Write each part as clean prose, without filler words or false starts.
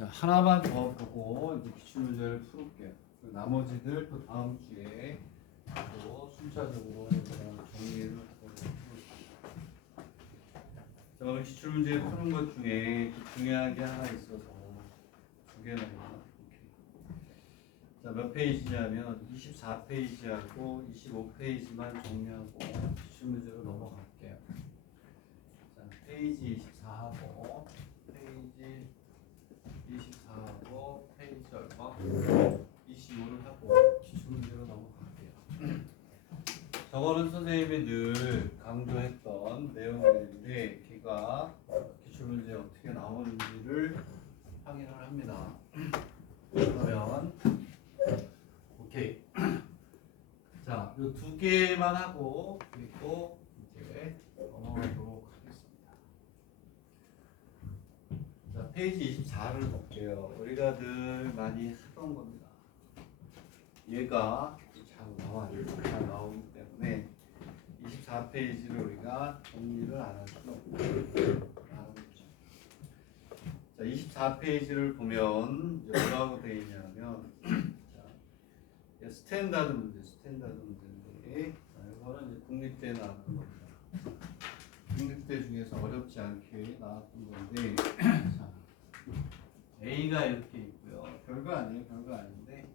자, 하나만 더 보고 이제 기출문제를 풀을게요. 나머지들 또 다음 주에 또 순차적으로 정리를 하도록 하겠습니다. 자, 오늘 기출문제 푸는 것 중에 중요한 게 하나 있어서 두 개나 있나? 자, 몇 페이지냐면 24페이지하고 25페이지만 정리하고 기출문제로 넘어갈게요. 자, 페이지 24하고 페이지 24하고 페이지 얼마? 25를 하고 기출문제로 넘어갈게요. 저거는 선생님이 늘 강조했던 내용인데 걔가 기출문제 어떻게 나오는지를 확인을 합니다. 그러면 오케이. 자, 이 두 개만 하고 그리고 이제 넘어가도록 하겠습니다. 자, 페이지 24를 볼게요. 우리가 늘 많이 하던 겁니다. 얘가 잘 나와요. 잘 나오기 때문에 24페이지를 우리가 정리를 안 할 수는 없고. 자, 24페이지를 보면 이제 뭐라고 되어 있냐면 자, 스탠다드 문제인데 자, 이거는 이제 국립대에 나왔던 겁니다. 국립대 중에서 어렵지 않게 나왔던 건데 자, A가 이렇게 있고요. 별거 아니에요. 별거 아닌데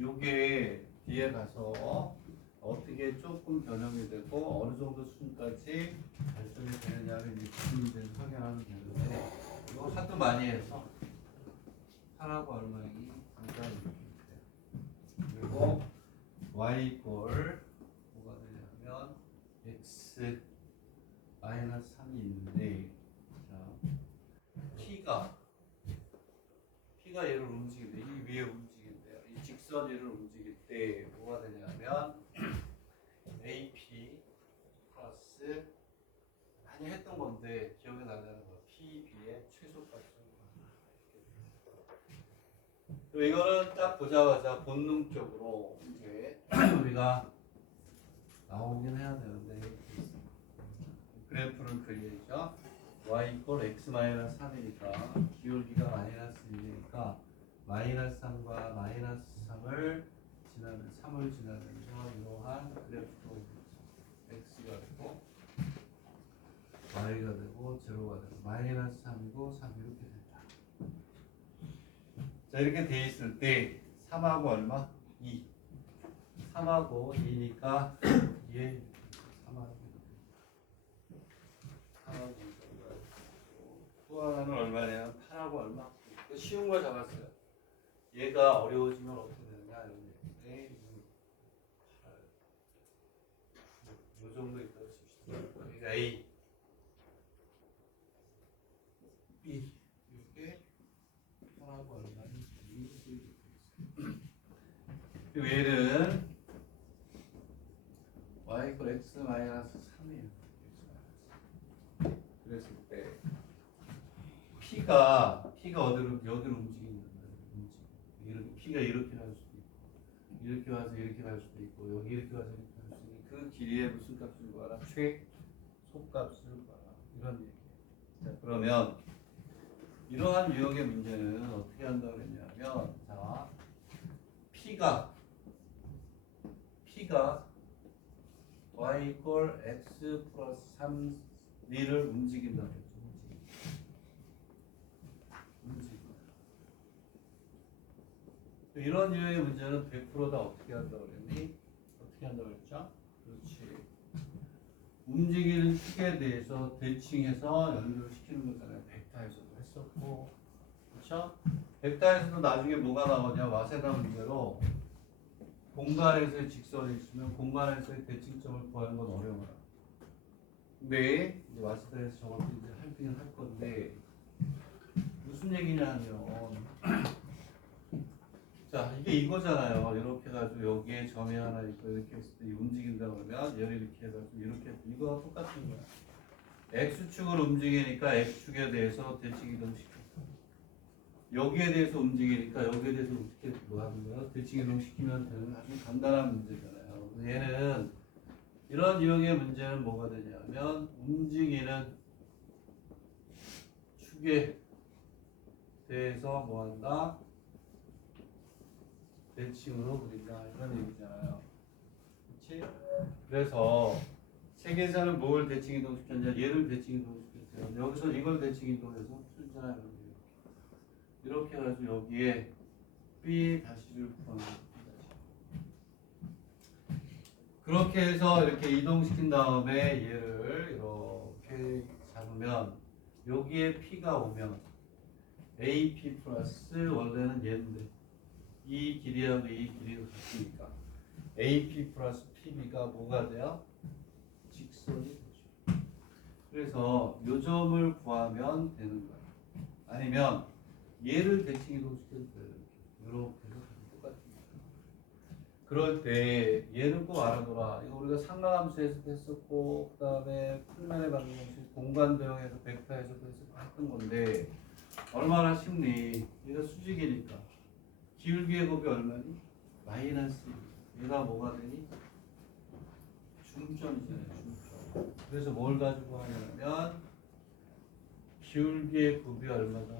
요게 뒤에 가서 어떻게 조금 변형이 되고 어느 정도 수준까지 발전이 되느냐를 이제 기출문제를 확인하면 되는데 이거 하도 많이 해서 하나고 얼마이기 잠깐 이렇게 있어요. 그리고 y 이퀄 뭐가 되냐면 x 마이너스 3이 있는데 자 p가 얘를 움직이는데 이 위에 움직인대요. 이 직선 얘를 움직일 때 뭐가 되냐면 AP 플러스 많이 했던 건데 기억이 나냐는 거 PB의 최소값을 그리고 이거는 딱 보자마자 본능적으로 이제 우리가 나오긴 해야 되는데 그래프를 그리죠. y 이퀄 x 마이너스 3이니까 기울기가 마이너스 1이니까 마이너스 3과 마이너스 3을 지나면 3을 지나면서 이러한 그래프로 x가 되고 y가 되고 제로가 되고 마이너스 3이고 3 이렇게 된다. 자 이렇게 돼 있을 때 3하고 얼마? 2 3하고 2니까 2에 3하고 또 하나는 얼마냐? 8하고 얼마? 쉬운 걸 잡았어요. 얘가 어려워지면 어떻게 되느냐? 이런데 요 정도 있다고 칩시다. 여기가 A, B 이게 8하고 얼마니? 그리고 얘는 y 이퀄 x 마이너스 3이에요. 그랬을 때 P가 어디로 여기로 움직이는 거예요. 이렇게 P가 이렇게 갈 수도 있고 이렇게 와서 이렇게 갈 수도 있고 여기 이렇게 와서 이렇게 갈 수도 있고 그 길이의 무슨 값을 구하라? 최소값을 구하라. 이런 얘기예요. 자 그러면 이러한 유형의 문제는 어떻게 한다고 그랬냐면 자 P가 y 이퀄 x 플러스 3를 움직인다. 이런 유형의 문제는 100% 다 어떻게 한다고 그랬니? 어떻게 한다고 그랬죠? 그렇지. 움직이는 축에 대해서 대칭해서 연결시키는 거잖아요. 벡터에서도 했었고. 그렇죠? 벡터에서도 나중에 뭐가 나오냐? 와세다 문제로 공간에서의 직선이 있으면 공간에서의 대칭점을 구하는 건 어려워요. 근데 이제 와세다에서 저것도 이제 하긴 할 건데 무슨 얘기냐면 자 이게 이거잖아요. 이렇게 해가지고 여기에 점이 하나 있고 이렇게 했을 때 움직인다 그러면 얘를 이렇게 해가지고 이렇게 이거와 똑같은 거야. x축을 움직이니까 x축에 대해서 대칭 이동시켜. 여기에 대해서 움직이니까 여기에 대해서 어떻게 뭐 하는 거야? 대칭 이동시키면 되는 아주 간단한 문제잖아요. 얘는 이런 유형의 문제는 뭐가 되냐면 움직이는 축에 대해서 뭐한다? 대칭으로 그린다 이런 얘기잖아요. 그렇지? 그래서 세계에서는 뭘 대칭 이동시켰냐? 얘를 대칭 이동시켰어요. 여기서 이걸 대칭 이동해서 풀잖아요. 이렇게 해가지고 여기에 B 다시를 구하는 거예요. 그렇게 해서 이렇게 이동시킨 다음에 얘를 이렇게 잡으면 여기에 P가 오면 AP 플러스 원래는 얘인데 이 길이하고 이 길이가 같으니까 AP 플러스 PB가 뭐가 돼요? 직선이 되죠. 그래서 요 점을 구하면 되는 거예요. 아니면 얘를 대칭 이동시켜도 돼요. 이렇게 해서 똑같습니다. 그럴 때 얘는 꼭 알아둬라. 이거 우리가 상가함수에서 했었고 그 다음에 풀면의 방정식 공간 도형에서 벡터에서도 했던 건데 얼마나 쉽니? 얘가 수직이니까 기울기의 곱이 얼마니? 마이너스. 얘가 뭐가 되니? 중점이잖아요. 중점. 그래서 뭘 가지고 하냐면 기울기의 곱이 얼마다?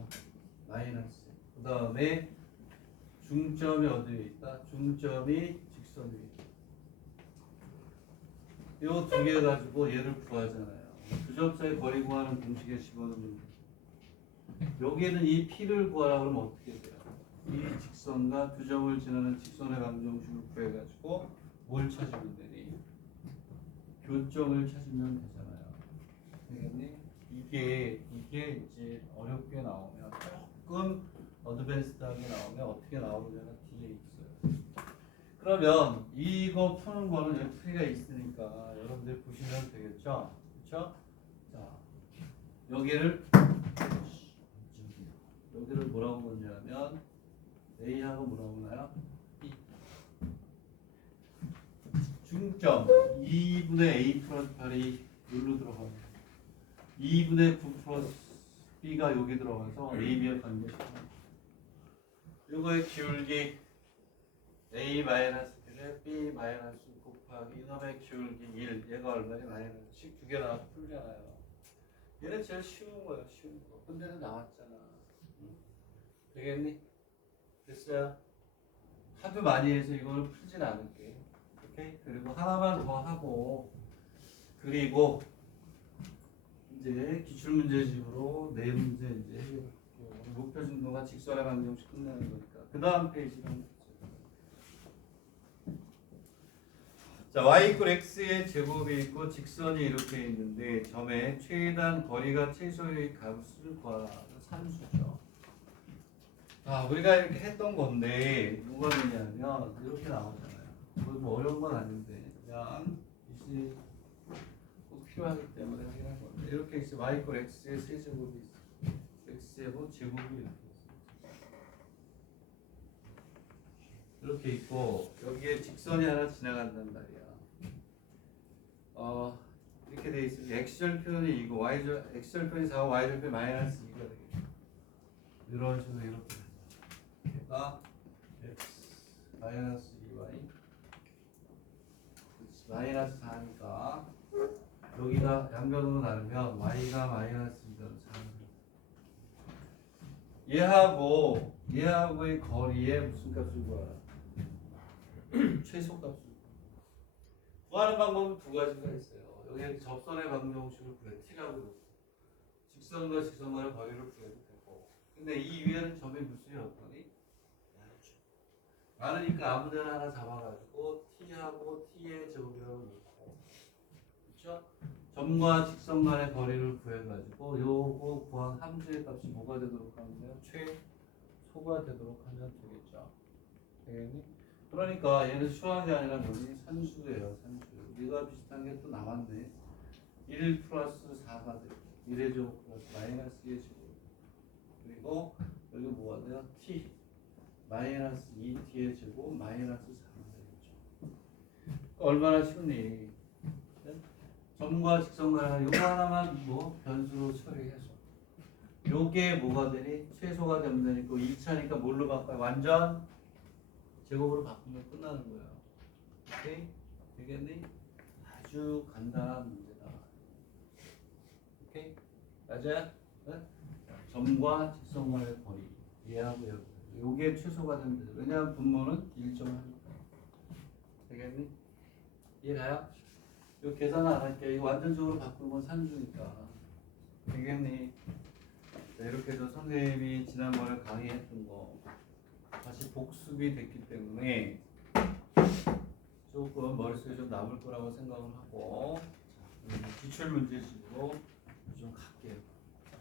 마이너스. 그 다음에 중점이 어디에 있다? 중점이 직선 위에 있다. 이 두 개 가지고 얘를 구하잖아요. 두 점 사이 거리 구하는 공식에 집어넣는 거. 여기에는 이 P를 구하라 그러면 어떻게 돼요? 이 직선과 두 점을 지나는 직선의 방정식을 구해가지고 뭘 찾으면 되니? 교점을 찾으면 되잖아요. 되겠니? 이게 이제 어렵게 나오면 조금 어드밴스드하게 나오면 어떻게 나오느냐가 뒤에 있어요. 그러면 이거 푸는 거는 FP가 있으니까 여러분들 보시면 되겠죠? 그렇죠? 자, 여기를 뭐라고 보냐면 A하고 뭐라고 보나요? B. 중점 2분의 A 플러스 8이 여기로 들어가요. 2분의 9 플러스 B가 여기 들어가서 AB가 가는 것이죠. 이거의 기울기 A 마이너스 B 마이너스 곱하기 이놈의 기울기 1 얘가 얼마니? 마이너스 10 두 개 나와서 풀잖아요. 얘는 제일 쉬운 거예요. 쉬운 거. 근데는 나왔잖아. 응? 되겠니? 됐어요? 하도 많이 해서 이걸 풀진 않을게. 오케이? 그리고 하나만 더 하고 그리고 이제 기출문제집으로 네 문제 이제 해볼게요. 목표 진도가 직선의 방정식 끝내는 거니까 그 다음 페이지는 자, y 이퀄 x의 제곱이 있고 직선이 이렇게 있는데 점의 최단 거리가 최소의 값을 구하라. 산수죠. 자, 우리가 이렇게 했던 건데 뭐가 되냐면 이렇게 나오잖아요. 뭐 어려운 건 아닌데 그냥 이제 꼭 필요하기 때문에 확인한 건데 이렇게 있어. y 이퀄 x의 세제곱이 있어. x제곱 제곱이 이렇게 있어. 이렇게 있고 여기에 직선이 하나 지나간단 말이야. 이렇게 돼 있으면 x절편이 이거 x절편이 4, y절편이 마이너스 2가 되겠죠. 이런 식으로 이렇게 얘가 x 마이너스 2y 마이너스 4니까 여기가 양변으로 나누면 y가 마이너스 2가 4. 얘하고의 거리에 무슨 값을 구하라? 최소값을 구하는 방법은 두 가지가 있어요. 여기 접선의 방정식을 구해 t라고 놓고 직선과 직선 간의 거리를 구해도 되고 근데 이 위에는 점이 무슨 여건이? 많으니까 아무데나 하나 잡아가지고 t하고 t의 제곱이라고 놓고 그렇죠? 점과 직선 간의 거리를 구해가지고 요거 구한 함수의 값이 뭐가 되도록 하는데요? 최소가 되도록 하면 되겠죠. 되겠니? 그러니까 얘는 수학이 아니라 뭐니? 산수예요. 산수. 얘가 비슷한 게 또 나왔네. 1 플러스 4가 되고 1의 제곱 플러스 마이너스 2의 제곱 그리고 여기 뭐가 돼요? t 마이너스 2t의 제곱 마이너스 4가 되겠죠. 얼마나 쉽니? 점과 직선 간의 요거 하나만 뭐 변수로 처리해서 요게 뭐가 되니? 최소가 되면 되니까 2차니까 뭘로 바꿔요? 완전 제곱으로 바꾸면 끝나는 거야. 오케이? 되겠니? 아주 간단한 문제다. 오케이? 맞아? 네? 점과 직선 간의 거리. 얘하고 얘하고 요게 최소가 되면 되죠. 왜냐하면 분모는 1.1 되겠니? 이해가요? 요 계산은 안 할게. 이거 완전적으로 바꾸는 건 산수니까 되겠니? 자, 이렇게 해서 선생님이 지난번에 강의했던 거 다시 복습이 됐기 때문에 조금 머릿속에 좀 남을 거라고 생각을 하고 기출 문제집으로 좀 갈게요.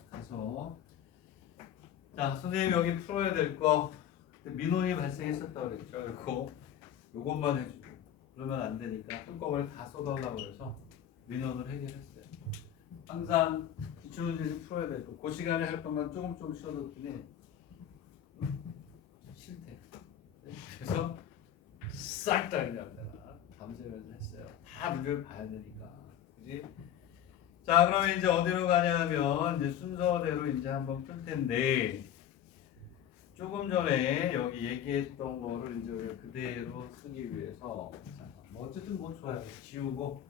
가서 자 선생님 여기 풀어야 될 거 민원이 발생했었다고 그랬죠. 그리고 요것만 해주고 그러면 안 되니까 한꺼번에 다 써달라고 해서 민원을 해결했어요. 항상 기출 문제집 풀어야 되고 그 시간에 할 것만 조금 쉬어뒀더니 싫대. 그래서 싹 다 그냥 밤새면서 했어요. 다 문제를 봐야 되니까. 그지? 자, 그러면 이제 어디로 가냐면 이제 순서대로 이제 한번 풀 텐데 조금 전에 여기 얘기했던 거를 이제 우리가 그대로 쓰기 위해서 뭐 어쨌든 뭐 좋아요. 지우고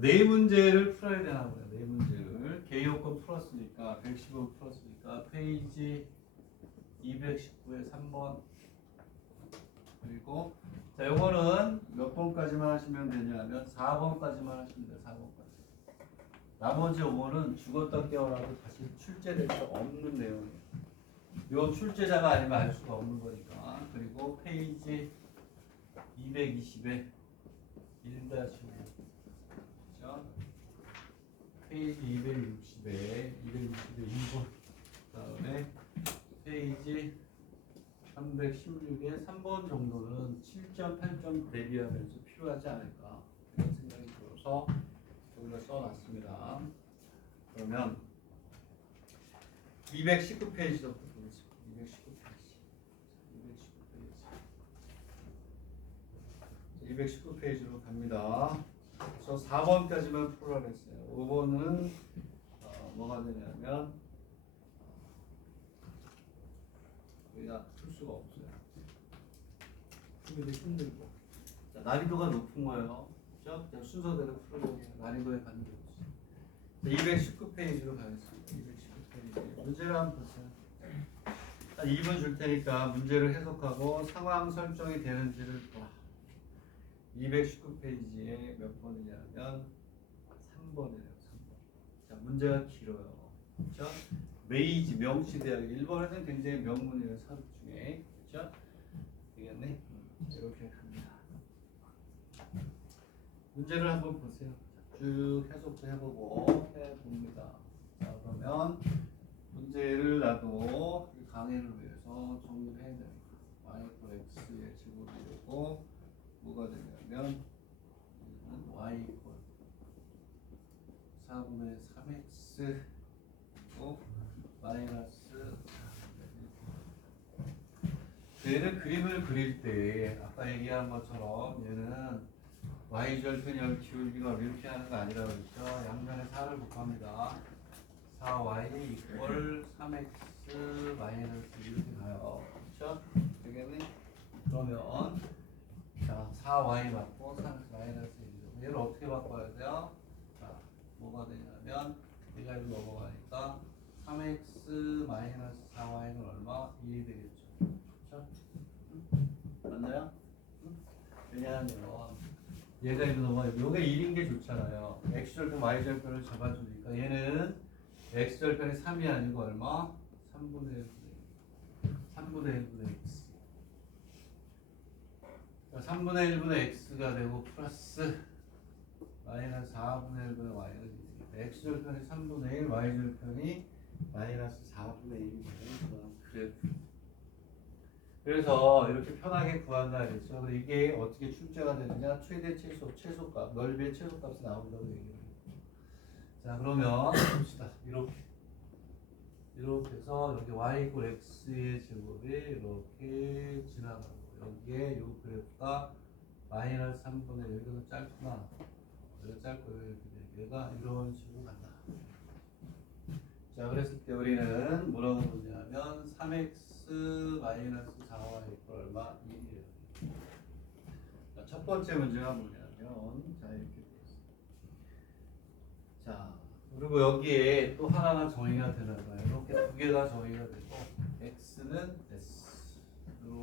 네 문제를 풀어야 되나 보요. 네 문제를 개요건 풀었으니까 115 풀었으니까 페이지 219에 3번 그리고 자, 요거는 몇 번까지만 하시면 되냐면 4번까지만 하시면 돼요. 4번까지. 나머지 5번은 죽었다 깨어나도 다시 출제될 수 없는 내용이에요. 요 출제자가 아니면 알 수가 없는 거니까. 그리고 페이지 220에 1-5 그렇죠? 페이지 260에 22번 그다음에 페이지 316에 3번 정도는 7점, 8점 대비하면서 필요하지 않을까 이런 생각이 들어서 여기다 써놨습니다. 그러면 219페이지부터 보겠습니다. 219페이지로 갑니다. 그래서 4번까지만 풀어라 했어요. 5번은 뭐가 되냐면 우리가 풀 수가 없어요. 풀기 힘들고. 자, 난이도가 높은 거예요. 그렇죠? 그냥 순서대로 풀어보면 난이도에 관계없이. 219페이지로 가겠습니다. 219페이지. 문제를 한번 보세요. 한 2분 줄 테니까 문제를 해석하고 상황 설정이 되는지를 봐. 219페이지에 몇 번이냐면 3번이에요. 3번. 자, 문제가 길어요. 그렇죠? 메이지 명시대학 일본에서는 굉장히 명문이에요. 사극 중에. 그렇죠? 되겠네? 이렇게 갑니다. 문제를 한번 보세요. 쭉 해석도 해보고 해봅니다. 자, 그러면 문제를 나도 강의를 위해서 정리를 해야 됩니다. y x의 제곱이 되고 뭐가 되냐면 y 4분의 3x 마이너스 얘는 그림을 그릴 때 아까 얘기한 것처럼 얘는 y절편 열 기울기가 이렇게 하는 거 아니라고 했죠. 양면에 4를 곱합니다. 4y 이퀄 3x 마이너스 이렇게 가요. 그렇죠? 되겠니? 그러면 자 4y 맞고 3x 마이너스 1이죠. 얘를 어떻게 바꿔야 돼요? 자 뭐가 되냐면 얘가 이로 넘어가니까 3x 마이너스 4y는 얼마? 1이 되겠죠. 그렇죠? 맞나요? 왜냐하면 얘가 이로 넘어가고 요게 1인 게 좋잖아요. x절편 y절편을 잡아주니까 얘는 x절편이 3이 아니고 얼마? 3분의 1분의 x 3분의 1분의 x가 되고 플러스 마이너스 4분의 1분의 y가 되니까 x절편이 3분의 1 y절편이 마이너스 4분의 1이 되는 그런 그래프. 그래서 이렇게 편하게 구한다 그랬죠. 이게 어떻게 출제가 되느냐? 최대 최소값, 넓이의 최소값이 나온다고 얘기를 해요. 자, 그러면 봅시다. 이렇게 해서 여기 y 이퀄 x의 제곱이 이렇게 지나가고 여기에 요 그래프가 마이너스 3분의 여기가 짧구나. 여기가 짧고 이렇게 돼. 얘가 이런 식으로 간다. 자, 그랬을 때 우리는 뭐라고 보냐면 3x 마이너스 4y 이퀄 얼마? 1이에요. 자, 첫 번째 문제가 뭐냐면 자, 이렇게 돼 있어요. 자, 그리고 여기에 또 하나가 정의가 되나 봐요. 이렇게 두 개가 정의가 되고 x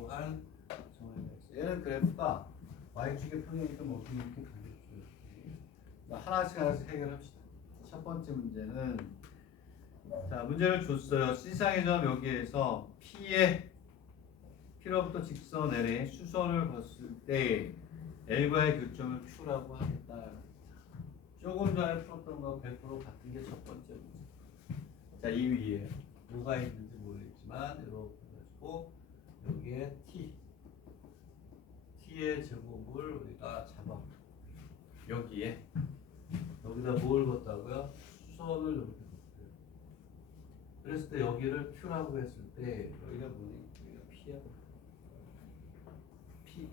이러한 정의가 있어. 얘는 그래프가 y축의 평행이니까 뭐 이렇게 가겠죠. 하나씩 해결합시다. 첫 번째 문제는 자 문제를 줬어요. C상의 점 여기에서 P로부터 직선 L에 수선을 걷을 때 L과의 교점을 Q라고 하겠다. 조금 전에 풀었던 거 100% 같은 게 첫 번째 문제. 자, 이 위에 뭐가 있는지 모르겠지만 이렇게 해가지고 여기에 T의 제곱을 우리가 잡아. 여기다 뭘 걷다고요? 수선을 이렇게 걷어요. 그랬을 때 여기를 Q라고 했을 때 여기가 뭐니? 여기가 P야. P.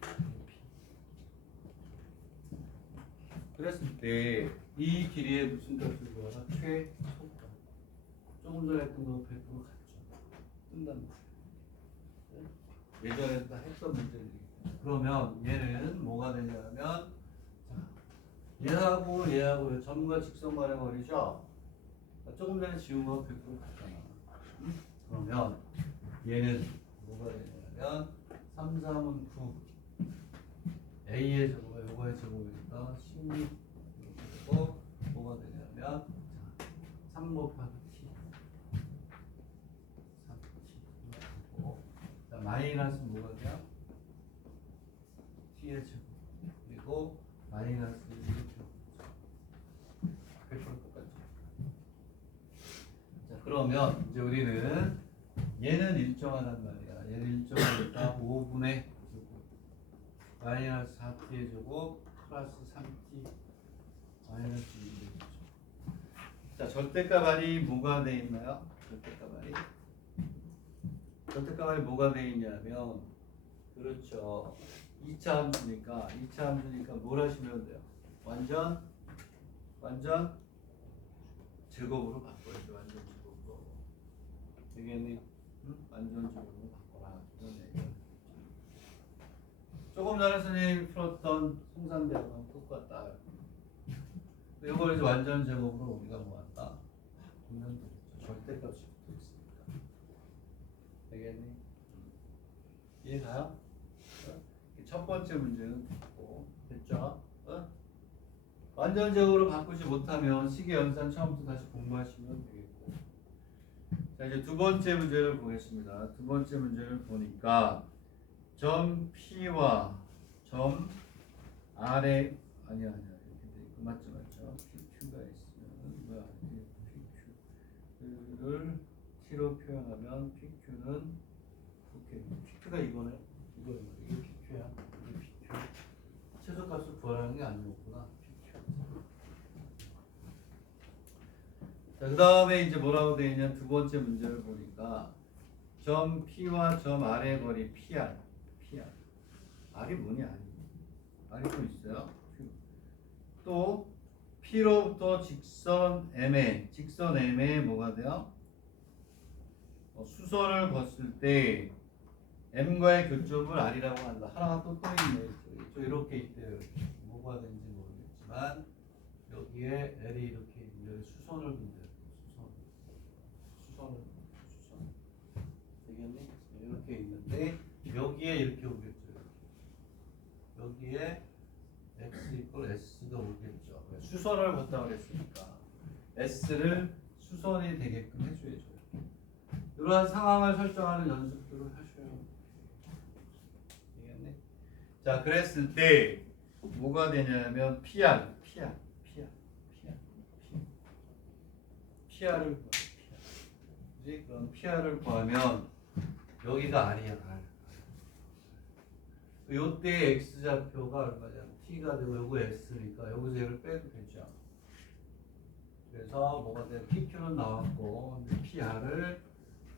그랬을 때 이 길이에 무슨 값을 구하라? 최소값. 조금 전에 했던 거 100% 같죠. 뜬단 말이에요. 예전에 다 했던 문제들이. 그러면 얘는 뭐가 되냐면 얘하고 점과 직선 간의 거리죠. 조금 전에 지운 거 100% 같잖아. 그러면 얘는 뭐가 되냐면 3, 3은 9 A의 제곱과 요거의 제곱이니까 16 이렇게 뭐가 되냐면 3 곱하기 T 3T 자, 마이너스 뭐가 돼요? T의 제곱 그리고 마이너스 100% 똑같죠. 자 그러면 이제 우리는 얘는 일정하단 말이야. 얘는 일정하니까 5분의 마이너스 4t의 제곱 플러스 3t 마이너스 1이 되겠죠. 자 절대값 알이 뭐가 돼 있나요? 절대값 알이 뭐가 돼 있냐면 그렇죠. 2차 함수니까 뭘 하시면 돼요? 완전 제곱으로 바꿔야죠. 완전 제곱으로. 되겠니? 응? 완전 제곱으로 바꿔라. 이런 얘기야. 조금 전에 선생님이 풀었던 송산대학은 똑같다. 이걸 이제 완전 제곱으로 우리가 모았다. 보면 되겠죠. 절대값이 붙어 있으니까. 되겠니? 이해가요? 첫 번째 문제는 됐고, 됐죠? 완전 제곱으로 바꾸지 못하면 식의 연산 처음부터 다시 공부하시면 되겠고. 자 이제 두 번째 문제를 보겠습니다. 두 번째 문제를 보니까 점 P와 점 R에 아니야 이렇게 돼 있고 맞죠 PQ가 있으면 뭐야 PQ를 T로 표현하면 PQ는 이렇게 PQ가 이거네 이게 PQ야 이게 PQ 최소값을 구하라는 게 아니었구나 PQ. 자 그 다음에 이제 뭐라고 되어 있냐 두 번째 문제를 보니까 점 P와 점 R의 거리 PR R이 뭐냐? R이 또 있어요. 또 P로부터 직선 M에 뭐가 돼요? 수선을 걷을 때 M과의 교점을 R이라고 한다. 하나가 또 있네. 또 이렇게 있대요. 뭐가 되는지 모르겠지만 여기에 L이 이렇게 있는데 수선을 둔대요. 수선 되겠니? 이렇게 있는데 여기에 이렇게 오겠죠. 여기에 x 이퀄 s가 오겠죠. 수선을 걷다 그랬으니까 s를 수선이 되게끔 해줘야죠. 이러한 상황을 설정하는 연습들을 하셔야 되겠네. 자, 그랬을 때 뭐가 되냐면 PR을 구해. 그럼 PR을 구하면 여기가 R이야. R. 요때 x좌표가 얼마냐? t가 되고 요거 s니까 여기서 얘를 빼도 되죠. 그래서 뭐가 돼? pq는 나왔고 pr을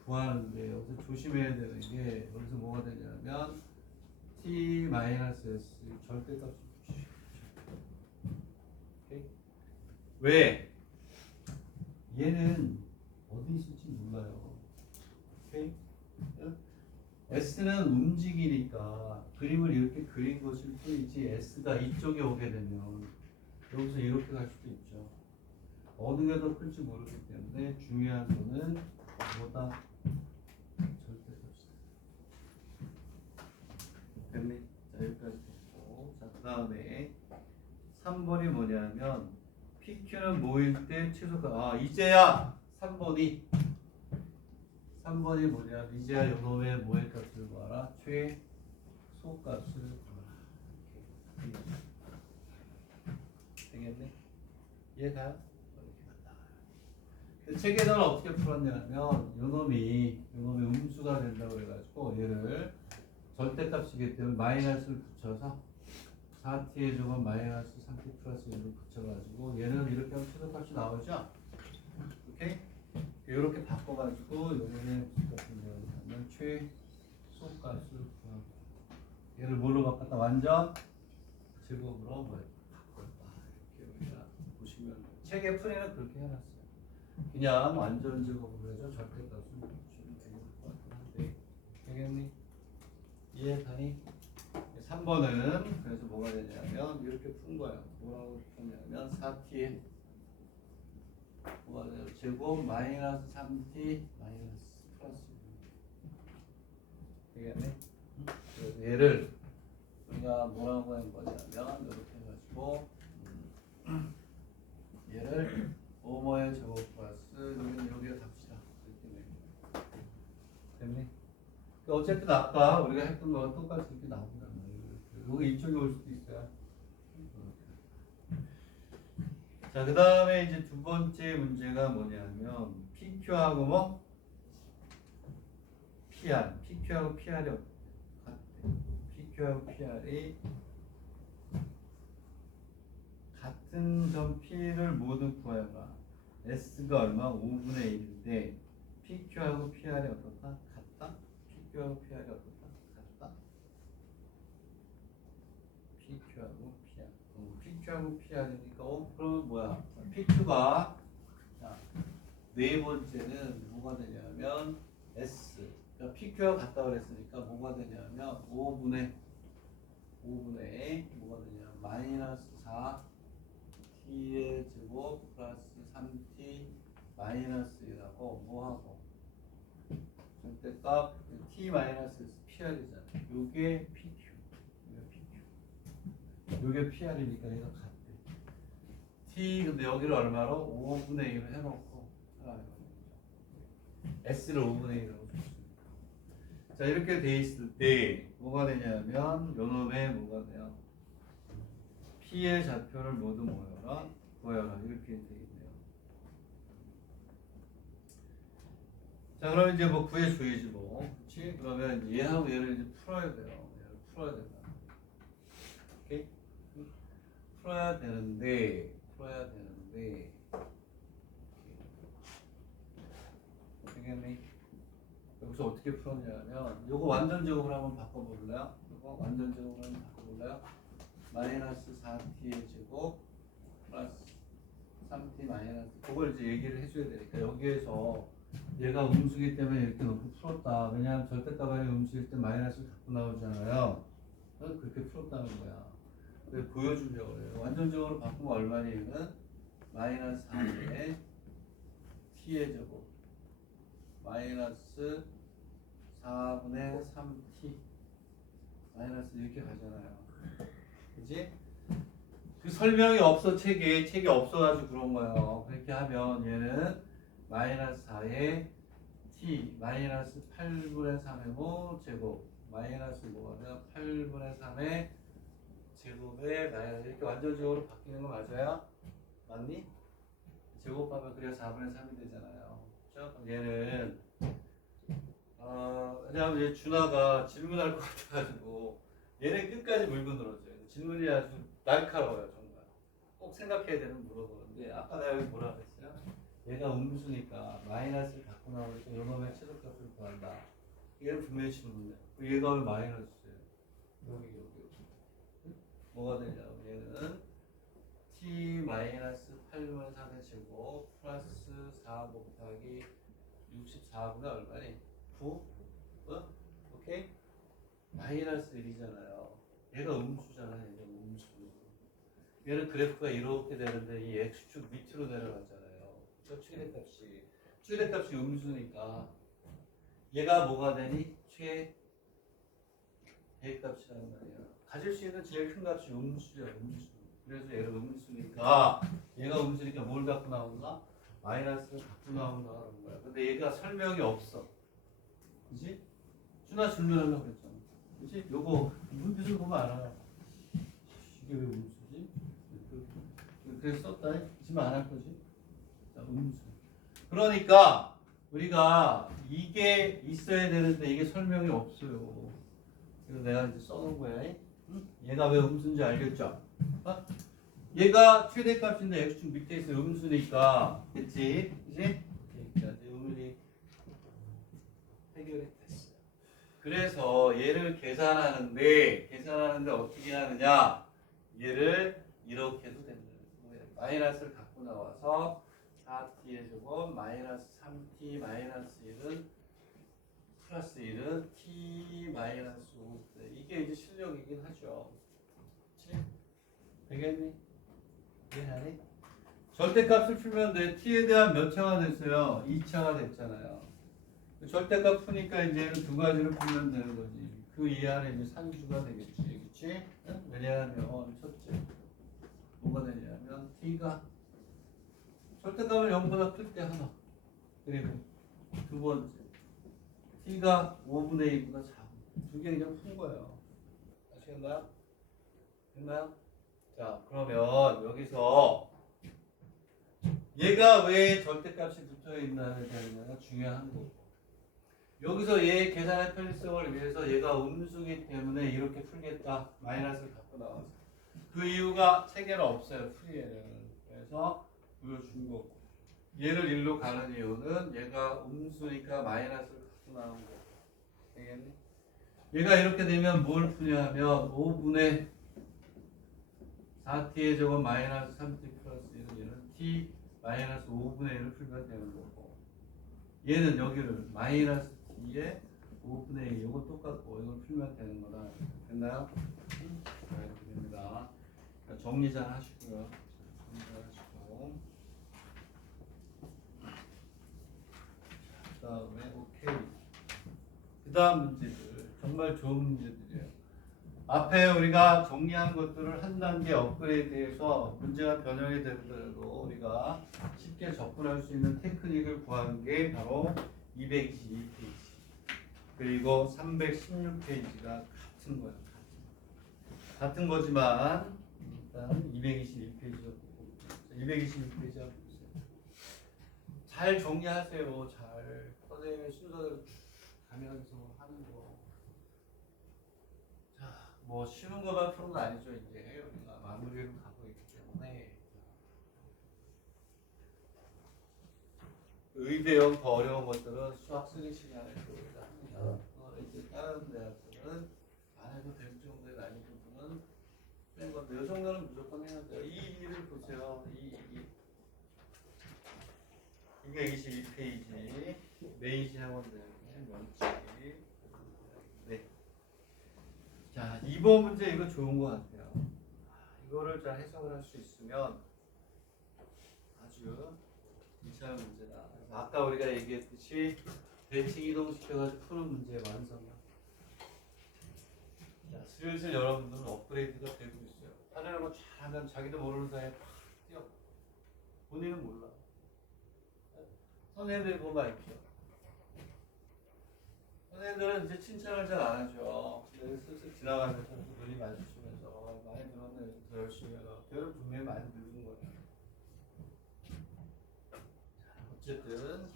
구하는데 여기서 조심해야 되는 게 여기서 뭐가 되냐면 t-s 절대값이 왜? 얘는 어디 있을지 몰라요. 오케이? S는 움직이니까 그림을 이렇게 그린 것일 뿐이지 S가 이쪽에 오게 되면 여기서 이렇게 갈 수도 있죠. 어느 게 더 클지 모르기 때문에 중요한 거는 뭐다? 절대값이다. 다음에 3번이 뭐냐면 PQ는 뭐일 때 최소가 이제야 3번이 뭐냐 이제야 요놈의 뭐의 값을 구하라 최소값을 구하라 이렇게 되겠네? 이해가요? 책에서는 어떻게 풀었냐면 요놈이 음수가 된다고 그래가지고 얘를 절대값이기 때문에 마이너스를 붙여서 4t의 제곱 마이너스 3t 플러스 1을 붙여가지고 얘는 이렇게 하면 최소값이 나오죠? 오케이? 이렇게 바꿔가지고 요놈의 같은 경우는 최소값을 구하고 얘를 뭘로 바꿨다? 완전 제곱으로 뭐 바꿨다 이렇게 우리가 보시면 돼요. 책에 풀이는 그렇게 해놨어요. 그냥 완전 제곱으로 해서 절대값을 주면 되는 것 같긴 한데 되겠니? 이해가니? 3번은 그래서 뭐가 되냐면 이렇게 푼 거야. 뭐라고 푸냐면 4t의 뭐가 돼요? 제곱 마이너스 3t 마이너스 플러스 되겠니? 그래서 얘를 우리가 뭐라고 하는 거냐면 이렇게 해가지고 얘를 5모의 제곱 플러스 여기에 갑시다. 이렇게 됐니? 어쨌든 아까 우리가 했던 거랑 똑같이 이렇게 나온단 말이에요. 여기 이쪽에 올 수도 있어요. 자, 그 다음에 이제 두 번째 문제가 뭐냐면 PQ하고 뭐? PR. PQ하고 PR이 같대. PQ하고 PR이 같은 점 P를 모두 구해봐. S가 얼마? 5분의 1인데 PQ하고 PR이 어떻다? 같다? PQ하고 PR이 어떻다? 같다? PQ하고 PR. PQ하고 PR이니까 그러면 뭐야? PQ가 네 번째는 뭐가 되냐면 S. 그러니까 PQ하고 같다 그랬으니까 뭐가 되냐면 5분의 뭐가 되냐? 마이너스 4 t의 제곱 플러스 3t 마이너스 1하고 뭐하고 절대값 t 마이너스 PR이잖아. 요게 PQ. 요게 PR이니까 얘가 같대. t 근데 여기를 얼마로? 5분의 1을 해놓고 S를 5분의 1하고 줬습니다. 자 이렇게 돼 있을 때 뭐가 되냐면 요놈에 뭐가 돼요? P의 좌표를 모두 모여라 이렇게 되겠네요. 자 그럼 이제 뭐 구해줘야지 뭐 그렇지? 그러면 얘하고 얘를 이제 풀어야 돼요. 얘를 풀어야 된다. 오케이? 풀어야 되는데 되겠니? 여기서 어떻게 풀었냐면 요거 완전 제곱으로 한번 바꿔볼래요? 요거 완전 제곱으로 한번 바꿔볼래요? 마이너스 4t의 제곱 플러스 3t 마이너스 그걸 이제 얘기를 해줘야 되니까 여기에서 얘가 음수기 때문에 이렇게 놓고 풀었다. 왜냐하면 절대값이 음수일 때 마이너스를 갖고 나오잖아요. 그래서 그렇게 풀었다는 거야. 그래서 보여주려고 해요. 완전적으로 바꾸면 얼마니? 얘는 마이너스 4에 t의 제곱 마이너스 4분의 3t 마이너스 이렇게 가잖아요. 그지? 그 설명이 없어 책이 없어가지고 그런 거예요. 그렇게 하면 얘는 마이너스 4에 t 마이너스 8분의 3의 뭐 제곱 마이너스 뭐가 8분의 3의 제곱에 마이너스 이렇게 완전적으로 바뀌는 거 맞아요? 맞니? 제곱하면 그래야 4분의 3이 되잖아요. 그렇죠? 그럼 얘는 왜냐하면 얘 준하가 질문할 것 같아가지고 얘는 끝까지 물고 늘어져요. 질문이 아주 날카로워요. 정말 꼭 생각해야 되는 물어보는데 아까 내가 여기 뭐라 그랬어요? 얘가 음수니까 마이너스를 갖고 나올 때 요놈의 최소값을 구한다. 얘는 분명히 질문이에요. 얘가 왜 마이너스예요? 여기 뭐가 되냐면 얘는 t 마이너스 8분의 3의 제곱 플러스 4 곱하기 64분의 얼마니? 9? 오케이? 마이너스 1이잖아요. 얘가 음수잖아요. 얘가 음수. 얘는 그래프가 이렇게 되는데 이 x축 밑으로 내려갔잖아요. 저 최대값이 음수니까 얘가 뭐가 되니? 대값이라는 말이야. 가질 수 있는 제일 큰 값이 음수야, 음수. 그래서 얘가 음수니까 얘가 음수니까 뭘 갖고 나온다? 마이너스를 갖고 나온다는 거야. 근데 얘가 설명이 없어. 그지? 준아 질문하려고 그랬잖아. 그지? 요거 문제를 보면 알아. 이게 왜 음수지? 그래서 썼다. 지금 안 할 거지? 자, 음수. 그러니까 우리가 이게 있어야 되는데 이게 설명이 없어요. 그래서 내가 이제 써놓은 거야. 응? 얘가 왜 음수인지 알겠죠? 어? 얘가 최대값인데 x축 밑에 있어 음수니까, 그치? 그치? 자, 이제 우리 해결이 됐어요. 그래서 얘를 계산하는데 어떻게 하느냐? 얘를 이렇게 해도 된다. 마이너스를 갖고 나와서 4t의 제곱 마이너스 3t 마이너스 1은 플러스 1은 t 마이너스 5. 이게 이제 실력이긴 하죠. 그치? 되겠니? 이해하니? 절대값을 풀면 돼. t에 대한 몇 차가 됐어요? 2차가 됐잖아요. 절대값 푸니까 이제 얘는 두 가지를 풀면 되는 거지. 그 이하는 이제 산수가 되겠지. 그치? 응? 왜냐하면 첫째 뭐가 되냐면 t가 절대값을 0보다 클 때 하나, 그리고 두 번째 t가 5분의 2보다 작은 두 개 그냥 푼 거예요. 아시겠나요? 됐나요? 자, 그러면 여기서 얘가 왜 절대값이 붙어있나에 대한 중요한 거고, 여기서 얘 계산의 편리성을 위해서 얘가 음수기 때문에 이렇게 풀겠다. 마이너스를 갖고 나와서. 그 이유가 체계는 없어요. 풀이에는. 그래서 보여준 거고. 얘를 일로 가는 이유는 얘가 음수니까 마이너스를 갖고 나오는 거고. 되겠니? 얘가 이렇게 되면 뭘 푸냐면 5분의 4t의 제곱 마이너스 3t 플러스 1은 얘는 t 마이너스 5분의 1을 풀면 되는 거고, 얘는 여기를 마이너스 t에 5분의 1, 이거 똑같고 이걸 풀면 되는 거다. 됐나요? 자, 이렇게 됩니다. 정리 잘 하시고요. 정리 잘 하시고. 그 다음에 오케이. 그 다음 문제들 정말 좋은 문제들이에요. 앞에 우리가 정리한 것들을 한 단계 업그레이드해서 문제가 변형이 되더라도 우리가 쉽게 접근할 수 있는 테크닉을 구하는 게 바로 222페이지 그리고 316페이지가 같은 거예요. 같은 거지만 일단 221페이지로 221페이지 한번 보세요. 잘 정리하세요. 잘 선생님의 순서대로 쭉 가면서 하는 거. 자, 뭐 쉬운 거만 푸는 거 아니죠. 이제 우리가 마무리로 가고 있기 때문에 의대형 더 어려운 것들은 수학 쓰기 시간에 우리가 합니다. 이제 다른 대학들은 안 해도 될 정도의 난이도는 뺀 건데 이 정도는 무조건 해야 돼요. 이 일을 보세요. 222페이지 메이지 학원들 명치. 네. 자, 2번 문제 이거 좋은 것 같아요. 이거를 잘 해석을 할 수 있으면 아주 괜찮은 문제다. 그래서 아까 우리가 얘기했듯이 대칭 이동시켜가지고 푸는 문제의 완성이야. 자, 슬슬 여러분들은 업그레이드가 되고 있어요. 하려는 거 잘하면 자기도 모르는 사이에 팍 뛰어. 본인은 몰라. 선생님들 보면 알죠. 선생님들은 이제 칭찬을 잘 안 하죠. 그래서 슬슬 지나가면서 눈이 마주치면서 많이 늘었네, 더 열심히 해라. 걔를 분명히 많이 늘은 거예요. 자, 어쨌든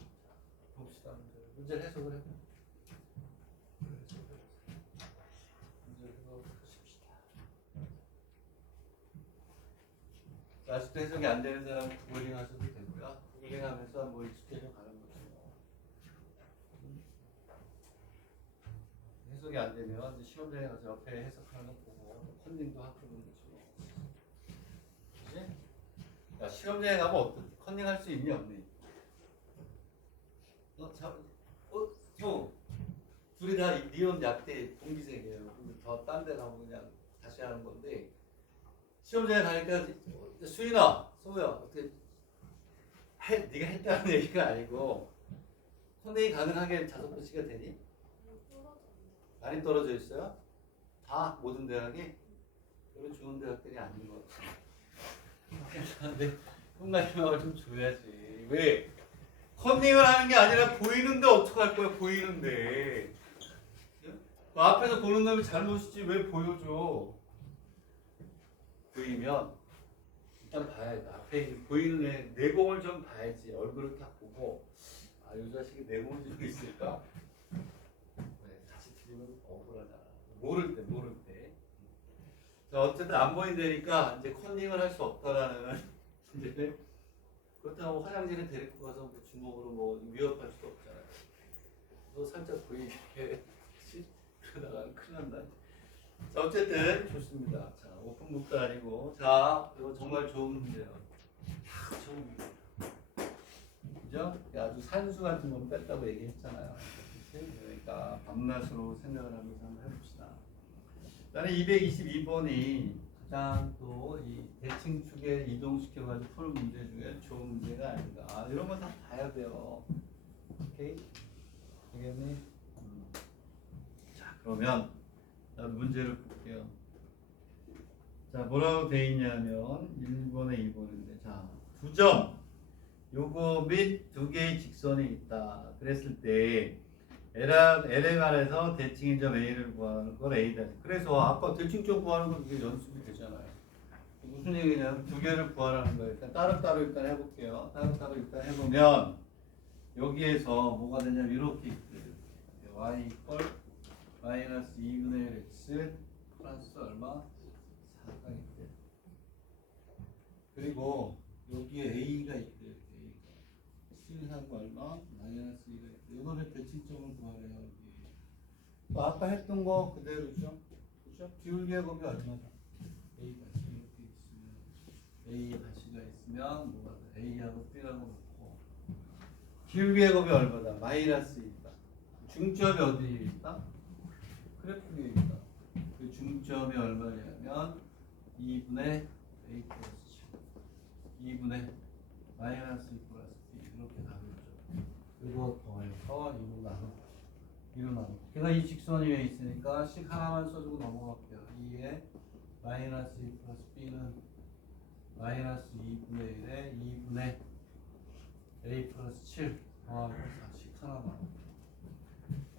봅시다. 문제를 해석을 해봐요. 문제를 해석하십시다. 아직도 해석이 안 되는 사람은 구글링 하셔도 되고요. 구글링 하면서 뭐 익숙해져 가는 거죠. 해석이 안 되면 시험장에 가서 옆에 해석하는 거 보고 컨닝도 하고 그러는 거죠. 그치? 야, 시험장에 가면 어떤 컨닝 할 수 있니 없니? 형 둘이 다 니온 약대 동기생이에요. 더 딴 데 가면 그냥 다시 하는 건데 시험장에 가니까 수인아, 소우야 어떻게 네가 했다는 얘기가 아니고 컨닝이 가능하게 5번씩가 되니? 많이 떨어져 있어요? 다 모든 대학이 별로 좋은 대학들이 아닌 것 같아. 근데 꿈나기막을 좀 줘야지. 왜? 컨닝을 하는 게 아니라 보이는데 어떡할 거야? 보이는데. 그 앞에서 보는 놈이 잘못이지 왜 보여줘? 보이면 일단 봐야 돼. 앞에 보이는 애 내공을 좀 봐야지. 얼굴을 딱 보고 아, 이 자식이 내공이 좀 있을까? 네, 다시 틀리면 억울하잖아. 모를 때. 자, 어쨌든 안 보인다니까 이제 컨닝을 할 수 없다라는 이제 그렇다고 화장실에 데리고 가서 뭐 주먹으로 뭐 위협할 수도 없잖아요. 너 살짝 보이게 그러다가 큰일 난다. 자, 어쨌든 좋습니다. 자, 오픈북도 아니고 자, 이거 정말 좋은 문제예요. 좋은 문제. 그죠? 아주 산수 같은 건 뺐다고 얘기했잖아요. 그치? 그러니까 밤낮으로 생각을 하면서 한번 해봅시다. 나는 222번이 가장 또 이 대칭축에 이동시켜가지고 푸는 문제 중에 좋은 문제가 아닌가. 아, 이런 건 다 봐야 돼요. 오케이? 되겠니? 자, 그러면 문제를 볼게요. 자, 뭐라고 돼 있냐면 1번에 2번인데 자, 2점 요거 및 2개의 직선이 있다. 그랬을 때 LMR에서 대칭인 점 A를 구하는 걸 A다. 그래서 아까 대칭점 구하는 건 이게 연습이 되잖아요. 무슨 얘기냐면 2개를 구하라는 거예요. 일단 따로따로 일단 해볼게요. 따로따로 일단 해보면 여기에서 뭐가 되냐면 이렇게 있거든요. y 이퀄 마이너스 2분의 1 x 플러스 얼마? 4가 있대. 그리고 여기에 a가 있대. A가 7하고 얼마? 마이너스 2가 있대. 이거를 대칭점을 구하래요. 여기. 또 아까 했던 거 그대로죠. 그죠? 기울기의 곱이 얼마다? a가 이렇게 있으면 a 다시가 있으면 뭐가 돼? a하고 b라고 놓고 기울기의 곱이 얼마다? 마이너스 2다. 중점이 어디에 있다? 그래프에 있다. 그 중점이 얼마냐면 2분의 a 플러스 7 2분의 마이너스 2 플러스 b 이렇게 나누죠. 이거 더해서 2로 나누고 2로 나누고 제가 이 직선이 위에 있으니까 식 하나만 써주고 넘어갈게요. 2에 마이너스 2 플러스 b는 마이너스 2분의 1에 2분의 a 플러스 7 더하고 식 하나만.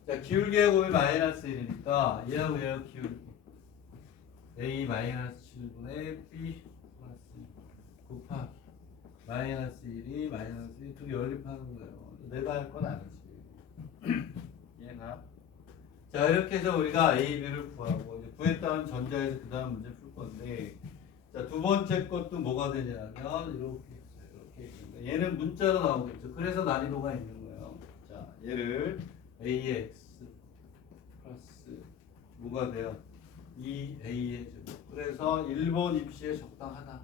자, 기울기의 곱이 마이너스 1이니까 얘하고 얘하고 기울기 a 마이너스 7분의 b 플러스 2 곱하기 마이너스 1이 마이너스 1 둘이 연립하는 거예요. 내가 할 건 아니지. 이해가? 자, 이렇게 해서 우리가 a, b를 구하고 이제 구했다는 전자에서 그 다음 문제 풀 건데 자, 두 번째 것도 뭐가 되냐면 이렇게 있어요. 이렇게 있는데 얘는 문자로 나오겠죠. 그래서 난이도가 있는 거예요. 자, 얘를 ax 플러스 뭐가 돼요? 2a의 제곱. 그래서 1번 입시에 적당하다.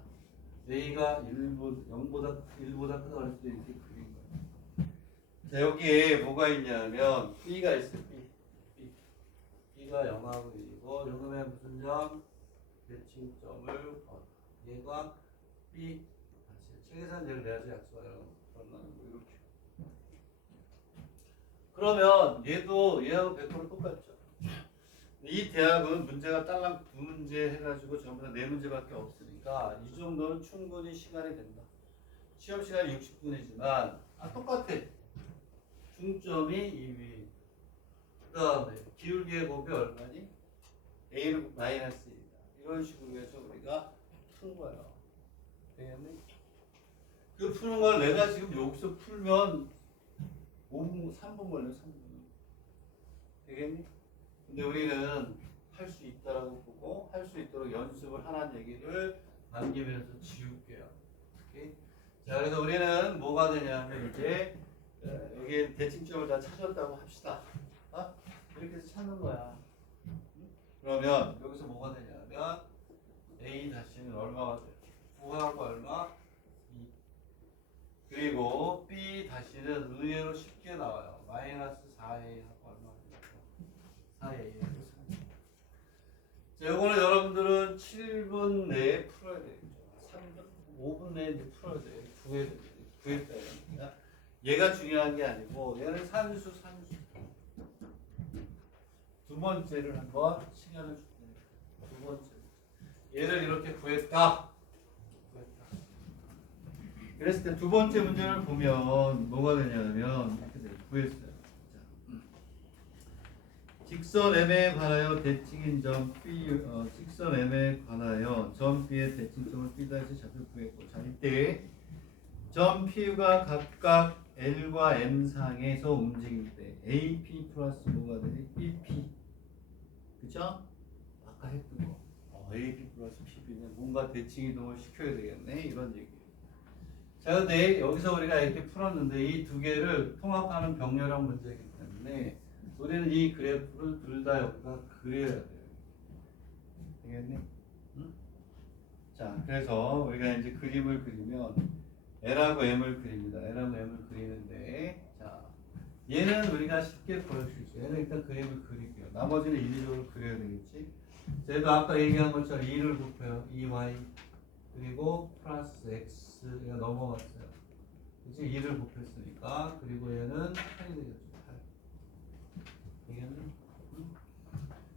a가 0보다 크다 그랬을 때 이렇게 그린 거예요. 자, 여기에 뭐가 있냐면 b가 있어요. b가 0하고 1이고 요놈의 무슨 점? 대칭점을 얘가 b 책에서는 얘를 내야지 약속하라고 그러면 이렇게. 그러면 얘하고 100% 똑같죠. 이 대학은 문제가 딸랑 두 문제 해가지고 전부 다 4문제밖에 없으니까 이 정도는 충분히 시간이 된다. 시험 시간이 60분이지만 똑같아. 중점이 2위. 그 다음에 기울기의 곱이 얼마니? a는 마이너스 2다. 이런 식으로 해서 우리가 푼 거예요. 되겠니? 그 푸는 걸 내가 지금 여기서 풀면 3분 걸려, 3분. 되겠니? 근데 우리는 할 수 있다라고 보고 할 수 있도록 연습을 하라는 얘기를 남기면서 지울게요. 오케이? 자, 그래서 우리는 뭐가 되냐면 이제 여기 대칭점을 다 찾았다고 합시다. 이렇게 해서 찾는 거야. 그러면 여기서 뭐가 되냐면 a 다시는 얼마가 돼요? 9하고 얼마? 2. 그리고 b 다시는 의외로 쉽게 나와요. 마이너스 4a하고 얼마 되죠? 4a. 자, 요거는 여러분들은 7분 내에 풀어야 되겠죠. 3분, 5분 내에 풀어야 돼요. 구했다. 얘가 중요한 게 아니고 얘는 산수. 두 번째를 한번 시간을 줄 테니까 두 번째. 얘를 이렇게 구했다. 그랬을 때 두 번째 문제를 보면 뭐가 되냐면 이렇게 돼요. 구했어요. 자, 직선 M에 관하여 대칭인 점 P, 직선 M에 관하여 점 B의 대칭점을 P다시 좌표 구했고, 자 이때 점 P가 각각 L과 M 상에서 움직일 때 AP 플러스 뭐가 되지? BP. 그죠? 아까 했던 거. AP 플러스 PB는 뭔가 대칭 이동을 시켜야 되겠네. 이런 얘기예요. 자, 근데 여기서 우리가 이렇게 풀었는데 이 두 개를 통합하는 병렬형 문제이기 때문에 우리는 이 그래프를 둘 다 여기다 그려야 돼요. 되겠니? 응? 자, 그래서 우리가 이제 그림을 그리면 L하고 M을 그립니다. L하고 M을 그리는데, 자, 얘는 우리가 쉽게 보일 수 있어요. 얘는 일단 그림을 그릴게요. 나머지는 인위적으로 그려야 되겠지. 쟤도 아까 얘기한 것처럼 2를 곱해요. 2y 그리고 플러스 x가 넘어갔어요. 그치? 2를 곱했으니까. 그리고 얘는 8이 되겠죠. 8. 얘는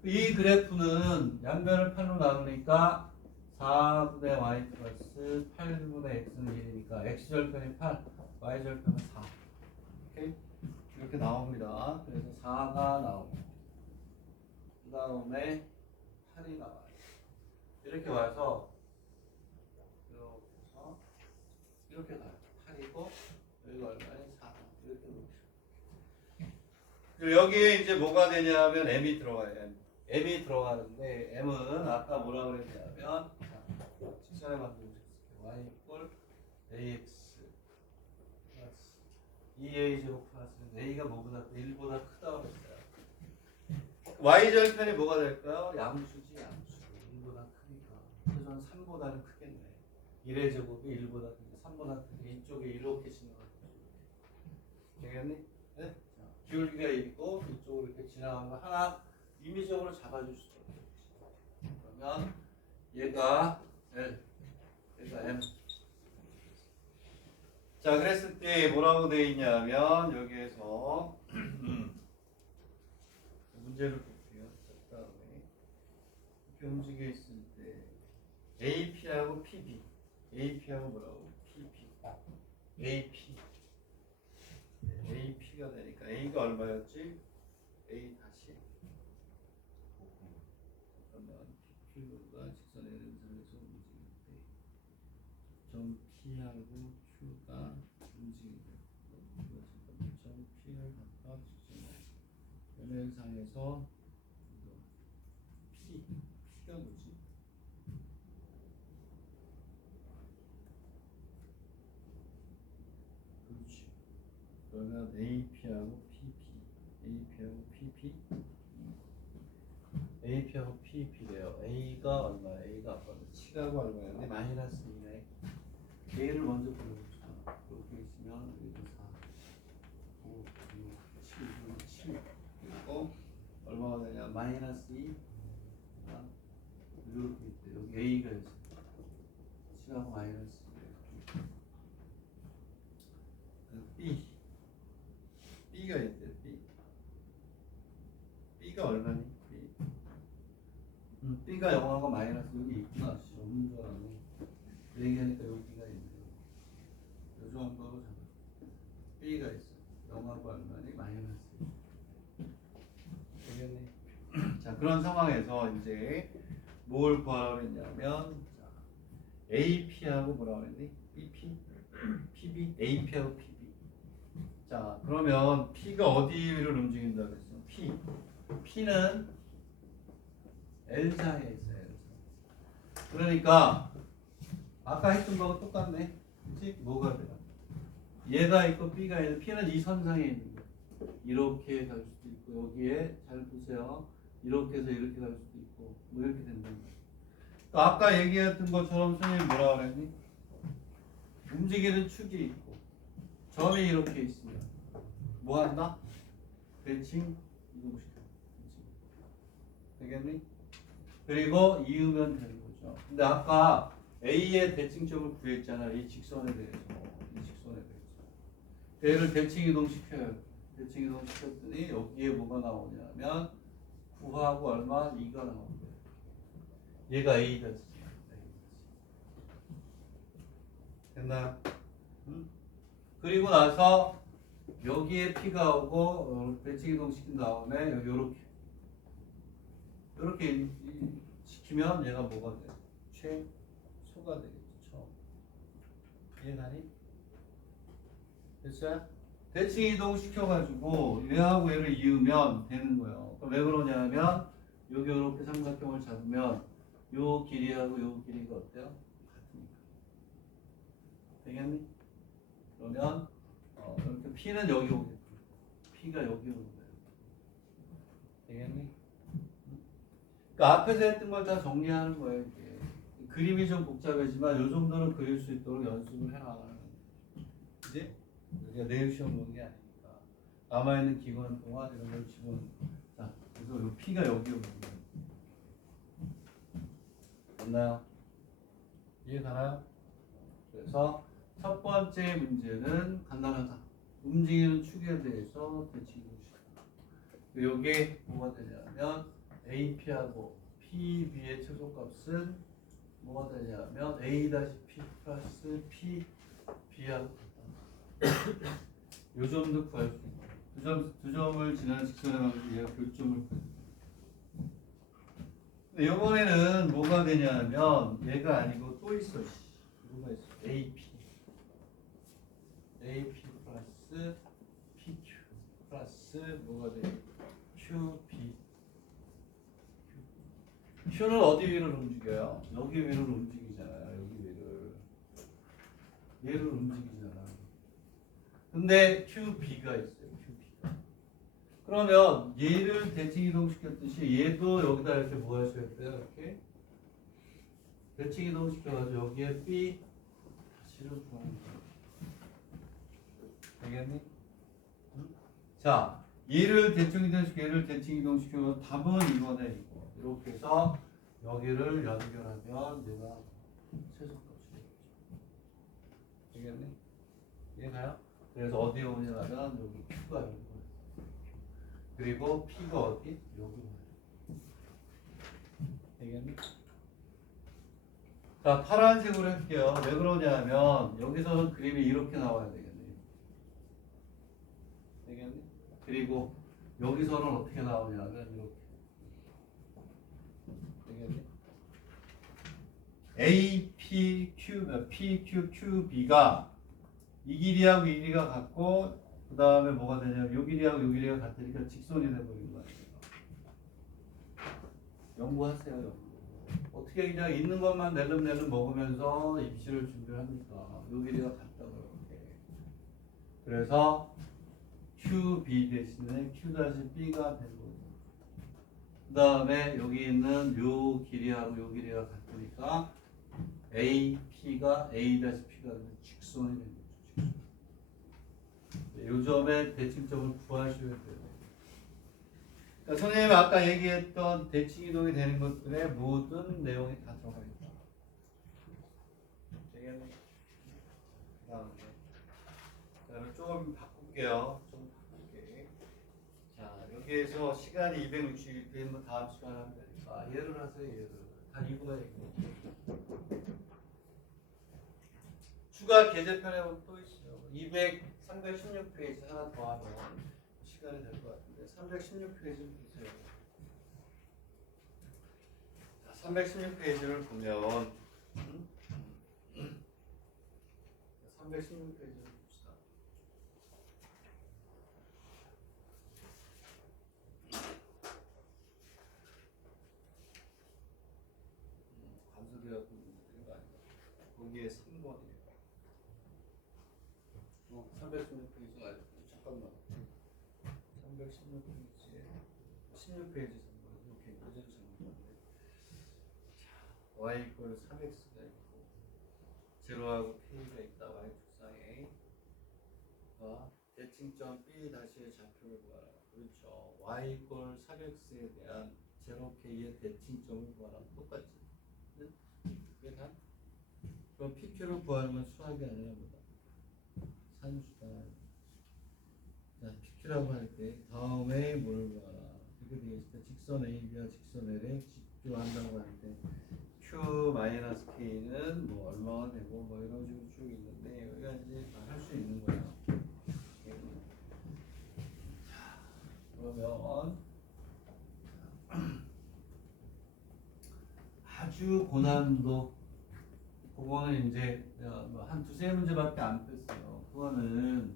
이 그래프는 양변을 8로 나누니까 4분의 y 플러스 8분의 x는 1이니까 x절편이 8, y절편은 4. 오케이? 이렇게 나옵니다. 그래서 4가 나옵니다. 그 다음에 8이 나와요. 이렇게 와서 이렇게 가요. 8이고 여기가 얼마니? 4. 이렇게 놓으시고. 그리고 여기에 이제 뭐가 되냐면 m이 들어가요. m이 들어가는데 m은 아까 뭐라 그랬냐면 직선에 만들어줄게요. y 이꼴 ax 플러스 2a 제곱 플러스 a가 뭐보다 1보다 크다고 했어요. y절편이 뭐가 될까요? 양수지 양수. 1보다 크니까. 그래서 3보다는 크겠네. 1의 제곱이 1보다 크니까 3보다 크니까 이쪽에 이렇게 지나가죠. 되겠니? 네? 기울기가 있고 이쪽으로 이렇게 지나가는 거 하나 임의적으로 잡아줄 수가 있어요. 그러면 얘가 L, 얘가 M. 자, 그랬을 때 뭐라고 되어 있냐면 여기에서 문제를 볼게요. 그 다음에 이렇게 움직여 있을 때 AP하고 PB, AP하고 뭐라고? PP, AP, AP가 되니까 A가 얼마였지? A 다시 그러면 PQ가 직선의 연산에서 움직일 때 점 P하고 Q가 움직이고 점 P를 갖다 직선의 연산상에서 P가 뭐지? 그렇지. 그러면 AP하고 AP하고 PP래요. A가 얼마야? A가 아까 C가고 얼마였네? 마이너스 2네. A를 먼저 보여주자. 이렇게 있으면 여기도 4, 5, 6, 7, 7 그리고 얼마가 되냐? 마이너스 2 이렇게 있대. 여기 A가 있어. C하고 마이너스 2 B가 있대. B가 얼마니? B가 0하고 마이너스 여기 있구나. 없는 줄 알았네. 얘기하니까 여기가 있네요. 이 정도로 잡아. B가 있어. 0하고 얼마니? 마이너스. 되겠네. 자, 그런 상황에서 이제 뭘 구하라고 했냐면 자, AP하고 뭐라고 했니? BP? PB? AP하고 PB. 자, 그러면 P가 어디를 움직인다고 했어? P는 L자에 있어요. L자. 그러니까 아까 했던 거하고 똑같네. 그치? 뭐가 돼요? 얘가 있고 B가 있는 P는 이 선상에 있는 거예요. 이렇게 갈 수도 있고 여기에 잘 보세요. 이렇게 해서 이렇게 갈 수도 있고 뭐 이렇게 된다는 거예요. 또 아까 얘기했던 것처럼 선생님이 뭐라 그랬니? 움직이는 축이 있고 점이 이렇게 있으면 뭐 한다? 대칭 이동시켜. 되겠니? 그리고 이으면 되는 거죠. 근데 아까 A의 대칭점을 구했잖아. 이 직선에 대해서. 이 직선에 대해서. 얘를 대칭 이동시켜요. 대칭 이동시켰더니 여기에 뭐가 나오냐면 9하고 얼마? 2가 나오고요. 얘가 A다. 됐나요? 응? 그리고 나서 여기에 P가 오고 배치 이동 시킨 다음에 요렇게 시키면 얘가 뭐가 돼? 최소가 되겠죠. 이해가니? 됐어요? 대칭 이동 시켜가지고 얘하고 얘를 이으면 되는 거예요. 그럼 왜 그러냐면 여기 이렇게 삼각형을 잡으면 요 길이하고 요 길이가 어때요? 같으니까. 되겠니? 그러면 이렇게 P는 여기 오겠고 P가 여기 오는 거예요. 되겠니? 그러니까 앞에서 했던 걸 다 정리하는 거예요. 이게. 그림이 좀 복잡하지만 이 정도는 그릴 수 있도록 연습을 해라. 이제 우리가 내일 시험 보는 게 아니니까 남아있는 기간 동안 이런 걸 집어넣는 거예요. 자, 그래서 이 P가 여기 오는 거예요. 됐나요? 이해가나요? 그래서 첫 번째 문제는 간단하다. 움직이는 축에 대해서 대칭이동식이다. 이게 뭐가 되냐면 AP하고 PB의 최소값은 뭐가 되냐면 A-P 플러스 PB하고 같다. 요 점도 구할 수 있는 두 점을 지나는 직선에 가면 얘가 교점을 구해요. 근데 이번에는 뭐가 되냐면 얘가 아니고 또 있어. 뭐가 있어? AP 플러스 PQ 플러스 뭐가 돼? QB. Q는 어디 위를 움직여요? 여기 위를 움직이잖아요. 여기 위를. 얘를 움직이잖아. 근데 QB가 있어요. QB가. 그러면 얘를 대칭 이동시켰듯이 얘도 여기다 이렇게 뭐 하셔야 돼요? 이렇게 대칭 이동시켜가지고 여기에 B 다시를 구하는 거예요. 되겠니? 응? 자, 얘를 대칭 이동시켜 얘를 대칭 이동시켜서 답은 이거네 이거. 이렇게 해서 여기를 연결하면 내가 최소값이 되겠죠. 되겠니? 이해가요? 그래서 어디에 오냐면 여기 Q가 여기 오요. 그리고 P가 어디? 여기 오요. 되겠니? 자, 파란색으로 할게요. 왜 그러냐면 여기서는 그림이 이렇게 나와야 되겠네. 되겠니? 그리고 여기서는 어떻게 나오냐면 이렇게. 되겠니? A, P, Q, P, Q, Q, B가 이 길이하고 이 길이가 같고 그 다음에 뭐가 되냐면 이 길이하고 이 길이가 같으니까 직선이 돼버린 거예요. 연구하세요. 연구. 어떻게 그냥 있는 것만 낼름낼름 먹으면서 입시를 준비합니까? 이 길이가 같다고 이렇게. 그래서 QB 대신에 Q-B가 된 거예요. 그 다음에 여기 있는 요 길이하고 요 길이가 같으니까 AP가 A-P가 직선이 된 거죠. 요 점의 대칭점을 구하셔야 돼요. 그러니까 선생님이 아까 얘기했던 대칭 이동이 되는 것들의 모든 내용이 다 들어가 있다. 되겠네. 그다음에 조금 바꿀게요. 좀 바꿀게. 자, 여기에서 시간이 261페이지면 다음 시간에 하면 되니까 얘를 하세요. 얘를. 다 이거야 이거. 추가 계제편에 보면 또 있어요. 316페이지 하나 더 하면 시간이 될 것 같은데 316페이지를 보세요. 자, 316페이지를 보면 316페이지를 봅시다. 감소되었던 문제들이 많이 나와요. 거기에 3번이에요. 316페이지가 아니고 잠깐만. 316페이지에 16페이지 3번 이렇게 예전 상황인데 y 이퀄 3x가 있고 제로하고 k가 있다. y 축상에 대칭점 b 다시의 좌표를 구하라. 그렇죠. y 이퀄 3x에 대한 제로 k의 대칭점을 구하라. 똑같지. 그게 다? 그럼 pq를 구하는 건 수학이 아니라 뭐다? 산수다. 자, PQ라고 할 때 다음에 뭘 구하라? 이렇게 되어 있을 때 직선 AB와 직선 L에 직교한다고 할 때 Q 마이너스 K는 뭐 얼마가 되고 뭐 이런 식으로 쭉 있는데 여기가 이제 다 할 수 있는 거예요. 자, 그러면 아주 고난도 그거는 이제 한 두세 문제밖에 안 뺐어요. 그거는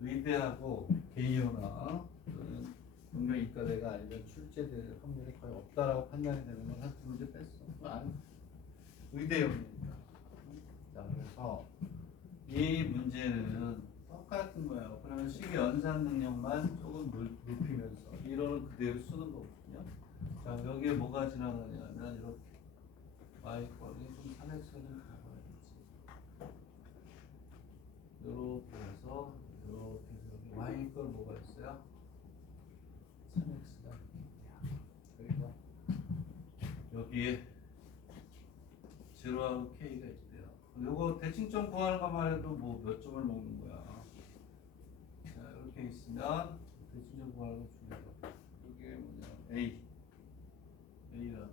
의대하고 개이오나 또는 분명이과대가 아니면 출제될 확률이 거의 없다라고 판단이 되는 건 한 두 문제 뺐어. 의대용이니까. 자, 그래서 이 문제는 똑같은 거예요. 그러면 식의 연산 능력만 조금 높이면서 이론은 그대로 쓰는 거거든요. 자, 여기에 뭐가 지나가냐면 이렇게 y권이 좀 산액선을 가봐야지. 이렇게 해서 여기 y권 뭐가 있어요? 3x가 그리고 여기에 제로하고 k가 있대요. 요거 대칭점 구하는 것만 해도 뭐 몇 점을 먹는 거야. 자, 이렇게 있으면 대칭점 구하는 거 중요해요. 이게 뭐냐? A라.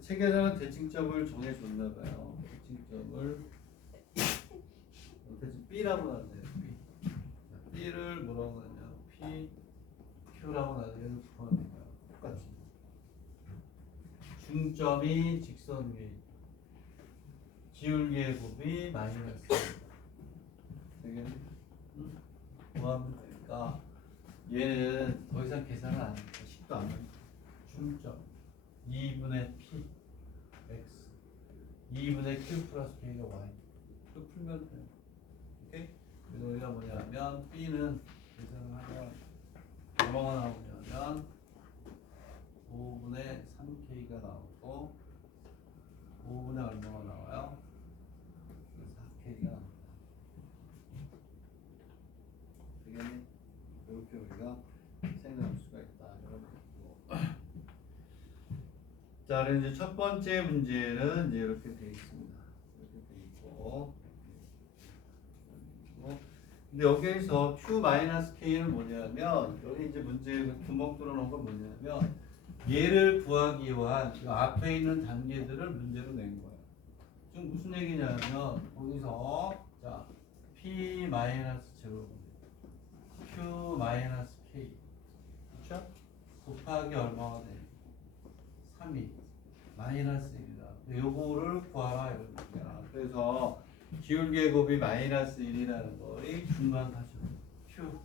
책에서는 대칭점을 정해줬나 봐요. 대칭점을 대칭 B라고 하는데요. B. 자, B를 뭐라고 하냐? P, Q라고 하는데 구하는 거야. 똑같이. 중점이 직선 위에 있다. 기울기의 곱이 마이너스. 되겠네? 구하면 되니까 얘는 더 이상 계산을 안 하니까 10도 안 나니까 중점 2분의 P X 2분의 Q 플러스 K가 Y 또 풀면 돼요. 오케이? 그래서 우리가 뭐냐면 B는 계산을 하면 얼마가 나오냐면 5분의 3K가 나오고 5분의 얼마가 나와요? 4K가 나옵니다. 되겠니? 이렇게 우리가 생각할 수가 있다. 자, 그럼 이제 첫 번째 문제는 이제 이렇게 되어 있습니다. 이렇게 되어 있고, 근데 여기에서 Q-K는 뭐냐면 여기 이제 문제 구멍 뚫어놓은 건 뭐냐면 얘를 구하기 위한 그 앞에 있는 단계들을 문제로 낸 거예요. 지금 무슨 얘기냐면 거기서 자 P-0 Q-K 그렇죠? 곱하기 얼마가 돼? 3이 마이너스 1이다. 요거를 구하라 이런 얘기야. 그래서 기울기의 곱이 마이너스 1이라는 거의 중간 가죠. Q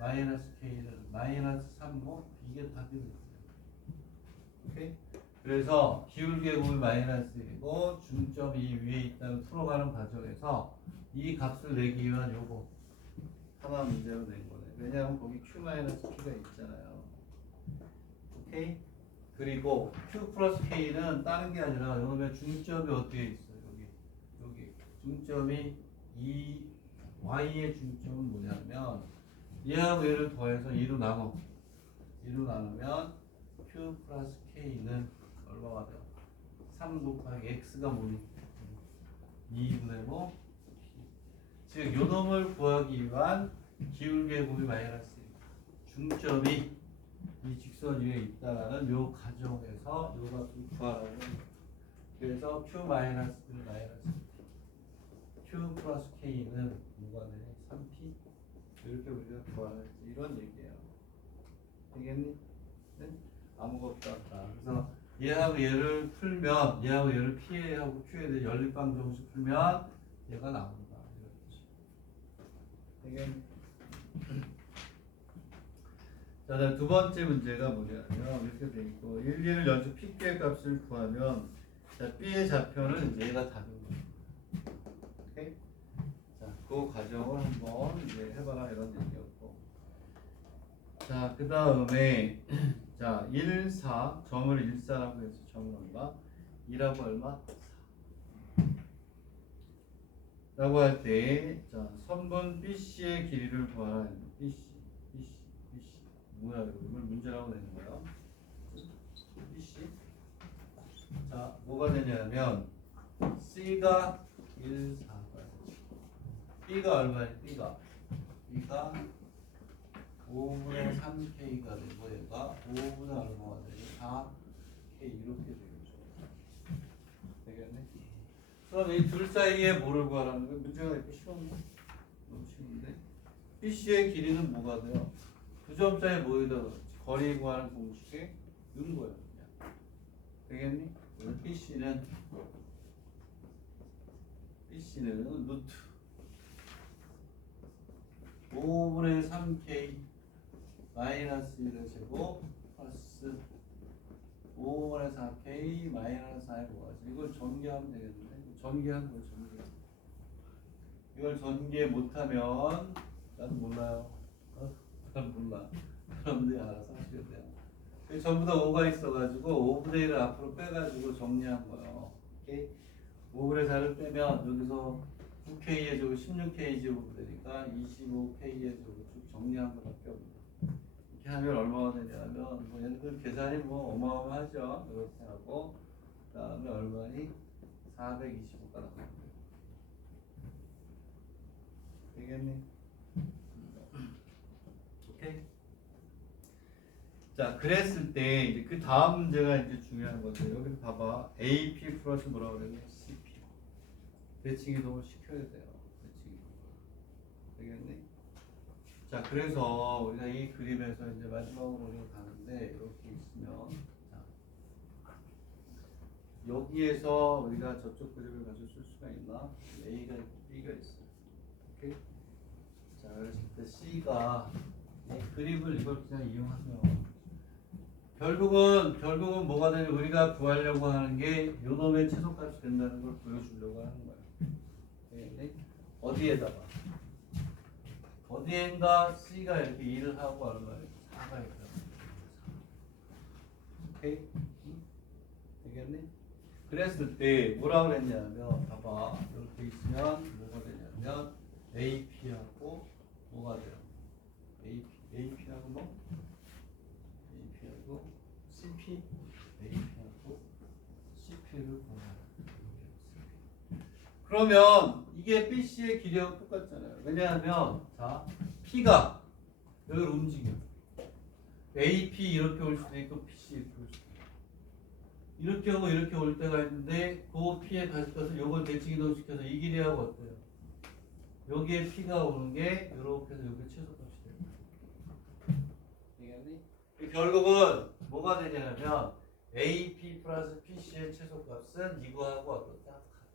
마이너스 K는 마이너스 3모 이게 답입니다. 오케이? 그래서 기울기의 곱이 마이너스 1이고 중점이 위에 있다는 풀어가는 과정에서 이 값을 내기 위한 요거 하나 문제로 낸 거네. 왜냐하면 거기 Q 마이너스 P가 있잖아요. 오케이? 그리고 Q 플러스 K는 다른 게 아니라 여러분의 중점이 어디에 있어요? 여기 중점이 이 Y의 중점은 뭐냐면 얘하고 얘를 더해서 2로 나누면 Q 플러스 K는 얼마가 돼요? 3 곱하기 X가 뭐니? 2분의 뭐? 즉 요놈을 구하기 위한 기울기의 곱이 마이너스 1 중점이 이 직선 위에 있다라는 요 가정에서 요 값을 구하라는 거예요. 그래서 Q 마이너스 Q 플러스 K는 뭐가 되냐? 3P 이렇게 우리가 구하는 이런 얘기예요. 되겠니? 네? 아무것도 없다. 그래서 얘하고 얘를 풀면 얘하고 얘를 P하고 Q에 대해 연립방 정식 풀면 얘가 나온다. 이렇지. 되겠니? 자, 두 번째 문제가 뭐냐면 이렇게 돼 있고 1, 2를 연속 P의 값을 구하면 자, B의 좌표는 얘가 답인 거예요. 오케이? 자, 그 과정을 한번 이제 해봐라 이런 얘기였고 자, 그 다음에 자, 1, 4 점을 1,4라고 해서 점은 얼마? 2라고 얼마? 4 라고 할 때 자, 선분 BC의 길이를 구하라. BC 뭐야 이걸 문제라고 내는 거야? BC 자 뭐가 되냐면 C가 1, 4 B가 얼마야? B가 5분의 3K가 되고 얘가 5분의 얼마가 되니? 4K 이렇게 되겠죠. 되겠네? 그럼 이 둘 사이에 뭐를 구하라는 거야? 문제가 이렇게 쉬웠나? 너무 쉬운데? BC의 길이는 뭐가 돼요? 두 점 사이에 뭐에다 그렇지? 거리 구하는 공식에 넣은 거예요. 그냥. 되겠니? BC는 루트 5분의 3K 마이너스 1의 제곱 플러스 5분의 4K 마이너스 4의 뭐가지? 이걸 전개하면 되겠는데? 전개하는 거예요, 전개. 이걸 전개 못하면 난 몰라요. 난 몰라. 여러분들이 알아서 하시면 돼요. 전부 다 5가 있어가지고 5분의 1을 앞으로 빼가지고 정리한 거예요. 오케이? 5분의 4를 빼면 여기서 9K의 제곱 16K 제곱이 되니까 25K의 제곱을 쭉 정리한 것밖에 없네요. 이렇게 하면 얼마가 되냐면 뭐 얘네들 계산이 뭐 어마어마하죠. 이렇게 하고 그 다음에 얼마니? 425가 나옵니다. 되겠니? 오케이? 자, 그랬을 때 이제 그 다음 문제가 이제 중요한 거죠. 여기 봐봐. AP 플러스 뭐라고 그랬냐? CP. 대칭 이동을 시켜야 돼요. 대칭 이동. 되겠니? 자, 그래서 우리가 이 그림에서 이제 마지막으로 우리가 가는데 이렇게 있으면 자, 여기에서 우리가 저쪽 그림을 가지고 쓸 수가 있나? A가 있고 B가 있어요. 오케이? 자, 그랬을 때 C가 이 그림을 이걸 그냥 이용하면 결국은 뭐가 되냐? 우리가 구하려고 하는 게 요놈의 최소값이 된다는 걸 보여주려고 하는 거예요. 네? 어디엔가 C가 이렇게 1을 하고 하는 거예요. 4가 있다. 오케이? 되겠니? 그랬을 때 뭐라고 그랬냐면 봐봐. 이렇게 있으면 뭐가 되냐면 AP하고 뭐가 돼요? AP하고 뭐? AP하고 CP, AP하고 CP를 구하라. 그러면 이게 BC의 길이하고 똑같잖아요. 왜냐하면 자, P가 여기를 움직여. AP 이렇게 올 수도 있고 PC 이렇게 올 수도 있고. 이렇게 오고 이렇게 올 때가 있는데 그 P에 가져가서 요걸 대칭 이동시켜서 이 길이하고 어때요? 여기에 P가 오는 게 이렇게 해서 여기 최소값이 돼요. 되겠니? 결국은 뭐가 되냐면 AP 플러스 PC의 최소값은 이거하고 어떻다?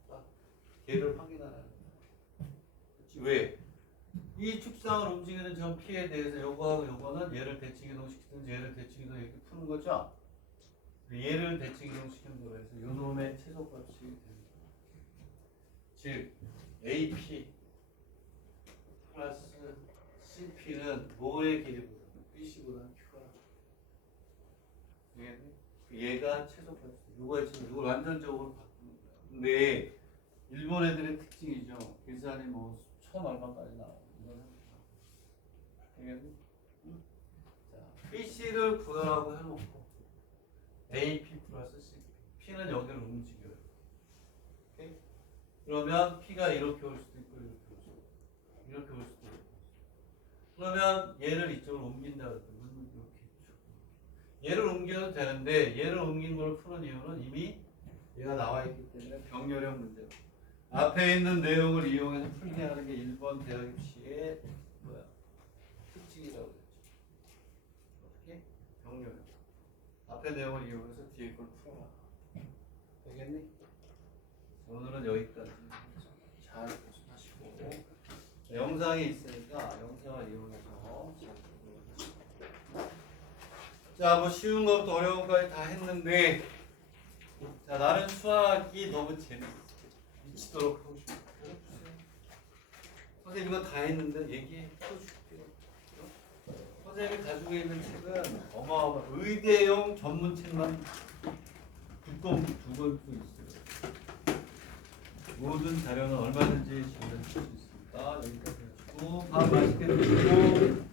같다. 걔를 확인하는 거야. 왜? 이 축상을 움직이는 점 P에 대해서 요거하고 요거는 얘를 대칭 이동시키든지 얘를 대칭 이동 이렇게 푸는 거죠? 얘를 대칭 이동시키는 거라 해서 요 놈의 최소값이 됩니다. 즉 AP 플러스 CP는 뭐의 길이보다 BC보다 크다. 얘가 최소값이 요거의 최소, 이걸 완전적으로 바꾸는 거야. 근데 일본 애들의 특징이죠. 계산이 뭐 천 얼마까지 나와요. 되겠니? 응? 자, BC를 구하라고 해놓고 AP 플러스 CP. P는 여기를 움직여요. 오케이? 그러면 P가 이렇게 올 수도 있고 이렇게 올 수도 있고 이렇게 올 수도 있고. 그러면 얘를 이쪽으로 옮긴다 그러면 이렇게 있죠. 얘를 옮겨도 되는데 얘를 옮긴 걸 푸는 이유는 이미 얘가 나와 있기 때문에 병렬형 문제로. 앞에 있는 내용을 이용해서 풀게 하는 게 1번 대학 입시의 뭐야? 특징이라고 그랬죠. 어떻게? 병렬형. 앞에 내용을 이용해서 뒤에 걸 풀어라. 되겠니? 오늘은 여기까지. 잘 하시고 영상이 있으니까 영상을 이용해서 자, 뭐 쉬운 것부터 어려운 것까지 다 했는데 자, 나는 수학이 너무 재밌어. 미치도록 하고 싶어. 선생님 이거 다 했는데 얘기해 줄게요. 선생님이 가지고 있는 책은 어마어마 의대용 전문책만 두권 두 권도 있어요. 모든 자료는 얼마든지 지원해 줄 수 있습니다. 여기까지 하시고 밥 맛있게 드시고